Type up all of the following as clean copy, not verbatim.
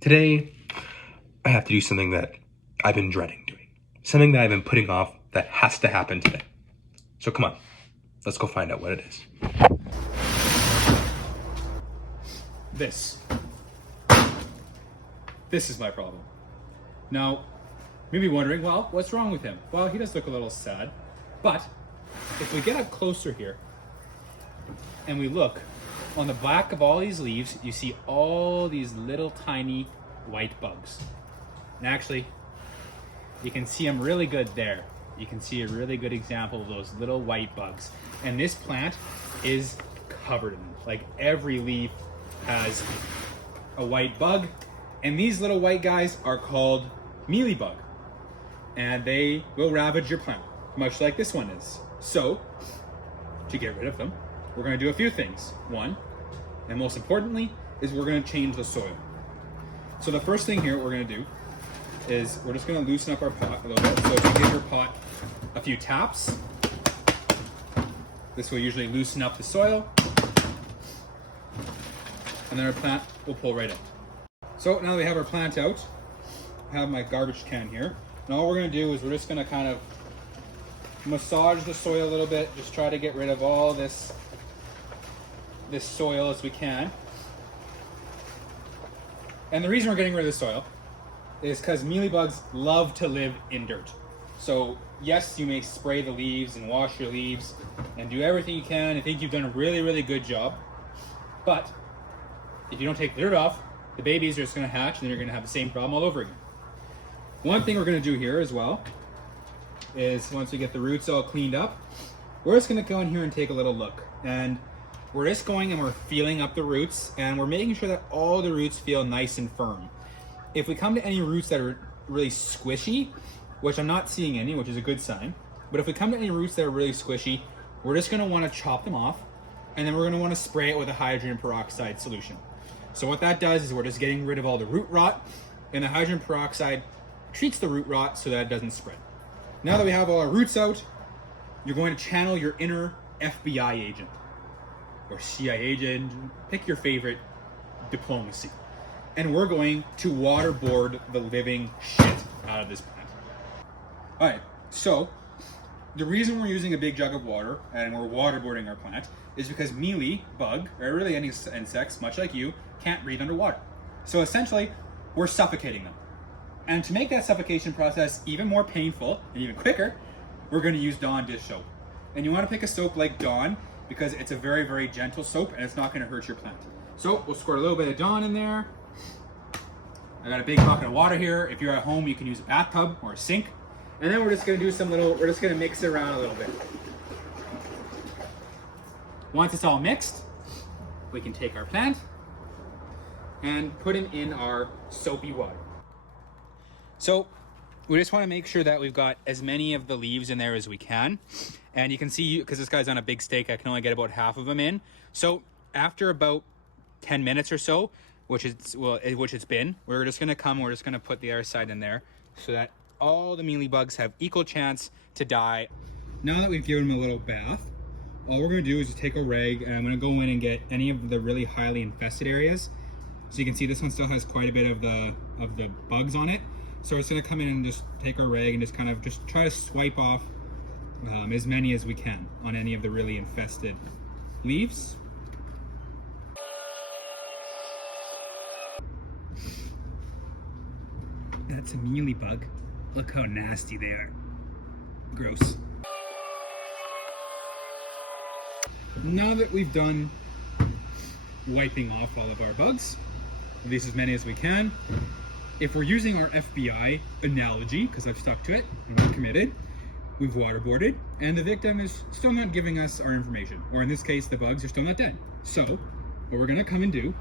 Today, I have to do something that I've been dreading doing. Something that I've been putting off that has to happen today. So come on, let's go find out what it is. This is my problem. Now, maybe wondering, well, what's wrong with him? Well, he does look a little sad, but if we get up closer here and we look on the back of all these leaves, you see all these little tiny white bugs. And actually, you can see them really good there. You can see a really good example of those little white bugs. And this plant is covered in them. Like every leaf has a white bug, and these little white guys are called mealybug, and they will ravage your plant, much like this one is. So, to get rid of them, we're going to do a few things. One, and most importantly, is we're going to change the soil. So the first thing here we're going to do is we're just going to loosen up our pot a little bit. So if you give your pot a few taps, this will usually loosen up the soil, and then our plant will pull right out. So now that we have our plant out, I have my garbage can here. And all we're going to do is we're just going to kind of massage the soil a little bit, just try to get rid of all this soil as we can. And the reason we're getting rid of the soil is because mealybugs love to live in dirt. So yes, you may spray the leaves and wash your leaves and do everything you can. I think you've done a really, really good job. But if you don't take the dirt off, the babies are just going to hatch and then you're going to have the same problem all over again. One thing we're going to do here as well is once we get the roots all cleaned up, we're just going to go in here and take a little look. And we're just going and we're feeling up the roots, and we're making sure that all the roots feel nice and firm. If we come to any roots that are really squishy, which I'm not seeing any, which is a good sign, but if we come to any roots that are really squishy, we're just going to want to chop them off, and then we're going to want to spray it with a hydrogen peroxide solution. So what that does is we're just getting rid of all the root rot, and the hydrogen peroxide treats the root rot so that it doesn't spread. Now that we have all our roots out, you're going to channel your inner FBI agent or CIA agent, pick your favorite diplomacy. And we're going to waterboard the living shit out of this plant. All right, so the reason we're using a big jug of water and we're waterboarding our plant is because mealybug, or really any insects, much like you, can't breathe underwater. So essentially, we're suffocating them. And to make that suffocation process even more painful and even quicker, we're going to use Dawn dish soap. And you want to pick a soap like Dawn because it's a very, very gentle soap and it's not going to hurt your plant. So we'll squirt a little bit of Dawn in there. I got a big bucket of water here. If you're at home, you can use a bathtub or a sink. And then we're just going to do we're just going to mix it around a little bit. Once it's all mixed, we can take our plant and put it in our soapy water. So we just want to make sure that we've got as many of the leaves in there as we can. And you can see, because this guy's on a big stake, I can only get about half of them in. So after about 10 minutes or so, which it's been, we're just going to put the other side in there so that all the mealybugs have equal chance to die. Now that we've given them a little bath, all we're going to do is just take a rag, and I'm going to go in and get any of the really highly infested areas. So you can see this one still has quite a bit of the bugs on it. So we're just going to come in and just take our rag and just try to swipe off as many as we can on any of the really infested leaves. That's a mealybug. Look how nasty they are. Gross. Now that we've done wiping off all of our bugs, at least as many as we can, if we're using our FBI analogy, because I've stuck to it, I'm not committed, we've waterboarded, and the victim is still not giving us our information. Or in this case, the bugs are still not dead. So, what we're gonna come and do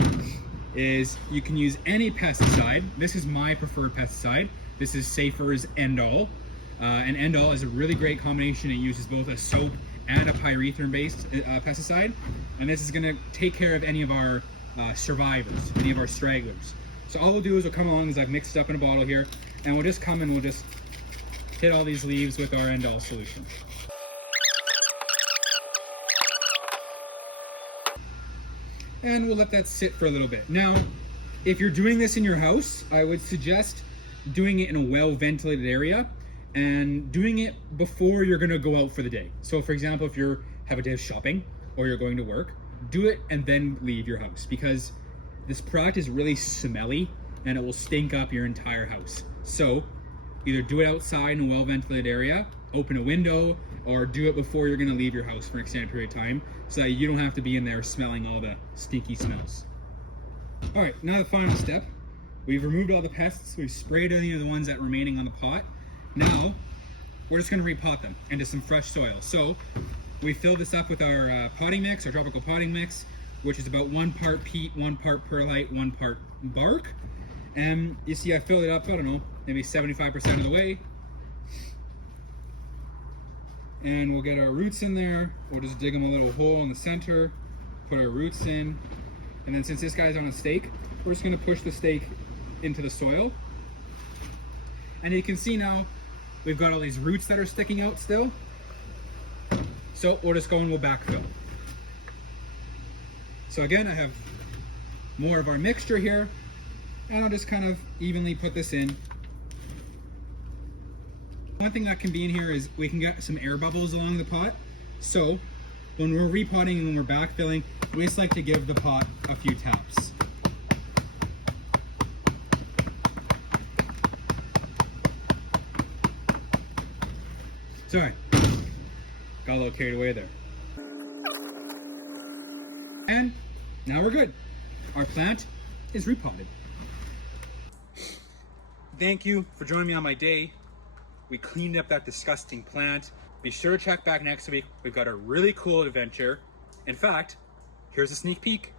is you can use any pesticide. This is my preferred pesticide. This is Safer's End-All. And End-All is a really great combination. It uses both a soap and a pyrethrin-based pesticide. And this is gonna take care of any of our survivors, any of our stragglers. So all we'll do is we'll come along as I've mixed it up in a bottle here, and we'll just come and we'll just hit all these leaves with our End-All solution. And we'll let that sit for a little bit. Now, If you're doing this in your house, I would suggest doing it in a well-ventilated area and doing it before you're gonna go out for the day. So for example, if you have a day of shopping or you're going to work, do it and then leave your house, because this product is really smelly and it will stink up your entire house. So either do it outside in a well-ventilated area, open a window, or do it before you're gonna leave your house for an extended period of time so that you don't have to be in there smelling all the stinky smells. All right, now the final step. We've removed all the pests, we've sprayed any of the ones that are remaining on the pot. Now, we're just gonna repot them into some fresh soil. So, we fill this up with our potting mix, our tropical potting mix, which is about 1 part peat, 1 part perlite, 1 part bark. And you see I filled it up, I don't know, maybe 75% of the way. And we'll get our roots in there. We'll just dig them a little hole in the center, put our roots in. And then since this guy's on a stake, we're just gonna push the stake into the soil. And you can see now, we've got all these roots that are sticking out still. So we'll just go and we'll backfill. So again, I have more of our mixture here, and I'll just kind of evenly put this in. One thing that can be in here is we can get some air bubbles along the pot. So when we're repotting and when we're backfilling, we just like to give the pot a few taps. Sorry, got a little carried away there. And now we're good. Our plant is repotted. Thank you for joining me on my day. We cleaned up that disgusting plant. Be sure to check back next week. We've got a really cool adventure. In fact, here's a sneak peek.